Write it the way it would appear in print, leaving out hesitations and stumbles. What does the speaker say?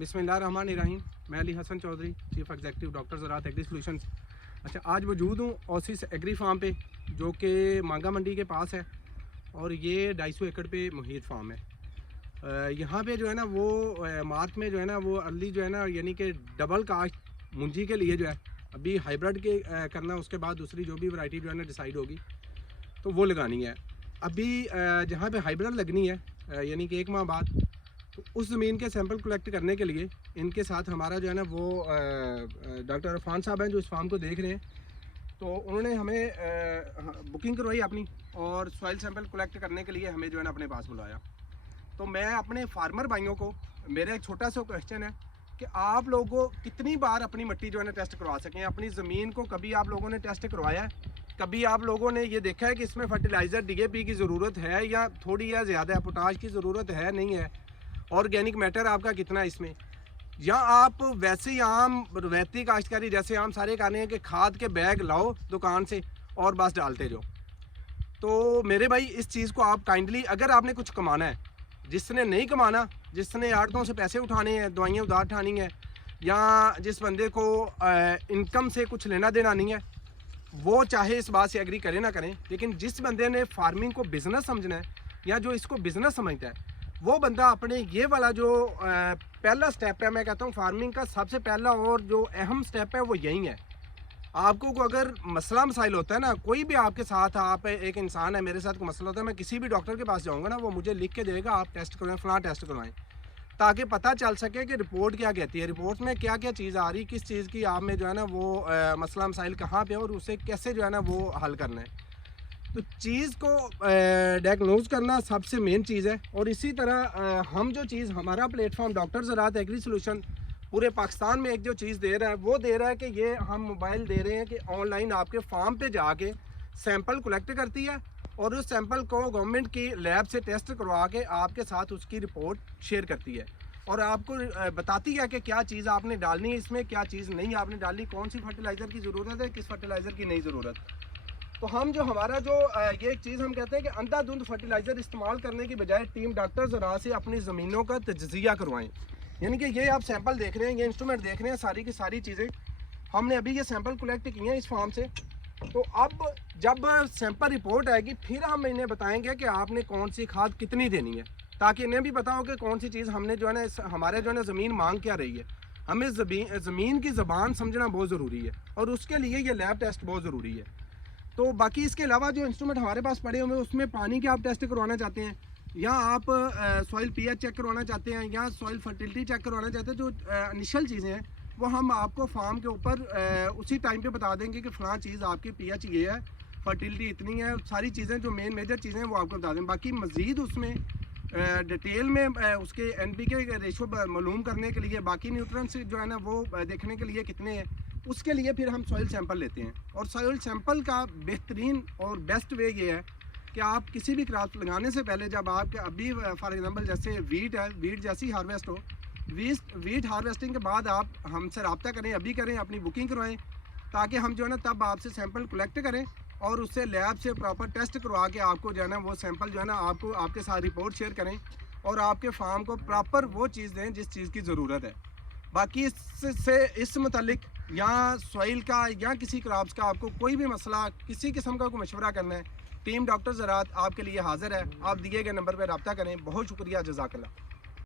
बिस्मिल्लाहिर्रहमानिर्रहीम। मैं Ali Hasan Chaudhry, chief executive doctor Zarat agri solutions. अच्छा, आज मौजूद हूँ ओसिस एग्री फार्म पे, जो कि मांगा मंडी के पास है, और ये 250 एकड़ पे मुहित फार्म है। यहाँ पे जो है ना वो मार्च में जो है ना वो अर्ली जो है ना, यानी कि डबल कास्ट मुंजी के लिए जो है अभी हाइब्रिड के करना, उसके बाद दूसरी जो भी वैरायटी जो है ना डिसाइड होगी तो वो लगानी है। अभी जहाँ पे हाइब्रिड लगनी है यानी कि 1 माह बाद, तो उस ज़मीन के सैंपल कलेक्ट करने के लिए इनके साथ हमारा जो है ना वो डॉक्टर अरफान साहब हैं जो इस फार्म को देख रहे हैं, तो उन्होंने हमें बुकिंग करवाई अपनी, और सॉइल सैंपल कलेक्ट करने के लिए हमें जो है ना अपने पास बुलाया। तो मैं अपने फार्मर भाइयों को, मेरा एक छोटा सा क्वेश्चन है कि आप लोगों कितनी बार अपनी मिट्टी जो है ना टेस्ट करवा सकें। अपनी ज़मीन को कभी आप लोगों ने टेस्ट करवाया है? कभी आप लोगों ने ये देखा है कि इसमें फर्टिलाइज़र DAP की ज़रूरत है या थोड़ी या ज़्यादा है, पोटाश की ज़रूरत है नहीं है, ऑर्गेनिक मैटर आपका कितना है इसमें? या आप वैसे ही आम रवायती काश्तकारी जैसे आम सारे कर रहे हैं कि खाद के बैग लाओ दुकान से और बस डालते जाओ? तो मेरे भाई, इस चीज़ को आप काइंडली, अगर आपने कुछ कमाना है, जिसने नहीं कमाना, जिसने आड़तों से पैसे उठाने हैं, दवाइयाँ उधार उठानी है, या जिस बंदे को इनकम से कुछ लेना देना नहीं है, वो चाहे इस बात से एग्री करें ना करें, लेकिन जिस बंदे ने फार्मिंग को बिज़नेस समझना है या जो इसको बिज़नेस समझता है, वो बंदा अपने ये वाला जो पहला स्टेप है, मैं कहता हूँ फार्मिंग का सबसे पहला और जो अहम स्टेप है वो यही है। आपको को अगर मसला मसाइल होता है ना, कोई भी आपके साथ, आप एक इंसान है, मेरे साथ कोई मसला होता है, मैं किसी भी डॉक्टर के पास जाऊँगा ना, वो मुझे लिख के देगा आप टेस्ट करवाएं, फलां टेस्ट करवाएं, ताकि पता चल सके कि रिपोर्ट क्या कहती है, रिपोर्ट में क्या क्या चीज़ आ रही, किस चीज़ की आप में जो है ना वो मसला मसाइल कहाँ पे है, और उसे कैसे जो है ना वो हल करना है। तो चीज़ को डायग्नोज करना सबसे मेन चीज़ है। और इसी तरह हम जो चीज़, हमारा platform doctor Zarat agree solution पूरे पाकिस्तान में एक जो चीज़ दे रहा है, वो दे रहा है कि ये हम मोबाइल दे रहे हैं कि ऑनलाइन आपके फार्म पे जाके सैंपल कलेक्ट करती है, और उस सैंपल को गवर्नमेंट की लैब से टेस्ट करवा के आपके साथ उसकी रिपोर्ट शेयर करती है, और आपको बताती है कि क्या चीज़ आपने डालनी है इसमें, क्या चीज़ नहीं आपने डालनी, कौन सी फर्टिलाइज़र की ज़रूरत है, किस फर्टिलाइज़र की नहीं ज़रूरत। तो हम जो हमारा जो ये एक चीज़ हम कहते हैं कि अंधाधुंध फर्टिलाइज़र इस्तेमाल करने की बजाय टीम डॉक्टर ज़राअत से अपनी ज़मीनों का तजज़िया करवाएं। यानी कि ये आप सैंपल देख रहे हैं, ये इंस्ट्रूमेंट देख रहे हैं, सारी की सारी चीज़ें हमने अभी ये सैंपल कलेक्ट किए हैं इस फार्म से। तो अब जब सैंपल रिपोर्ट आएगी, फिर हम इन्हें बताएंगे कि आपने कौन सी खाद कितनी देनी है, ताकि इन्हें भी पता हो कि कौन सी चीज़ हमने जो है ना, हमारे जो है ना ज़मीन मांग क्या रही है। हमें ज़मीन की ज़बान समझना बहुत ज़रूरी है, और उसके लिए ये लैब टेस्ट बहुत ज़रूरी है। तो बाकी इसके अलावा जो इंस्ट्रूमेंट हमारे पास पड़े हुए हैं, उसमें पानी के आप टेस्ट करवाना चाहते हैं, या आप सॉइल pH चेक करवाना चाहते हैं, या सॉइल फर्टिलिटी चेक करवाना चाहते हैं, जो इनिशियल चीज़ें हैं वो हम आपको फार्म के ऊपर उसी टाइम पे बता देंगे कि फ़लाँ चीज़ आपकी pH ये है, फर्टिलिटी इतनी है, सारी चीज़ें जो मेजर चीज़ें हैं वो आपको बता दें। बाकी मज़ीद उसमें डिटेल में उसके NPK रेशो मालूम करने के लिए, बाकी न्यूट्रिएंट्स जो है ना वो देखने के लिए कितने हैं, उसके लिए फिर हम सॉइल सैंपल लेते हैं। और सॉइल सैंपल का बेहतरीन और बेस्ट वे ये है कि आप किसी भी क्रॉप लगाने से पहले, जब आप अभी फॉर एग्जांपल जैसे वीट है, वीट जैसी हार्वेस्ट हो, वीट हार्वेस्टिंग के बाद आप हमसे रब्ता करें, अभी करें, अपनी बुकिंग करवाएं, ताकि हम जो है ना तब आपसे सैंपल कलेक्ट करें, और उससे लैब से प्रॉपर टेस्ट करवा के आपको जो है ना वो सैंपल जो है ना आपको आपके साथ रिपोर्ट शेयर करें, और आपके फार्म को प्रॉपर वो चीज़ दें जिस चीज़ की ज़रूरत है। बाकी इससे इस मुतालिक या सॉइल का या किसी क्रॉप्स का आपको कोई भी मसला, किसी किस्म का कोई मशवरा करना है, टीम डॉक्टर ज़राअत आपके लिए हाज़िर है। आप दिए गए नंबर पर रब्ता करें। बहुत शुक्रिया, जज़ाकल्लाह।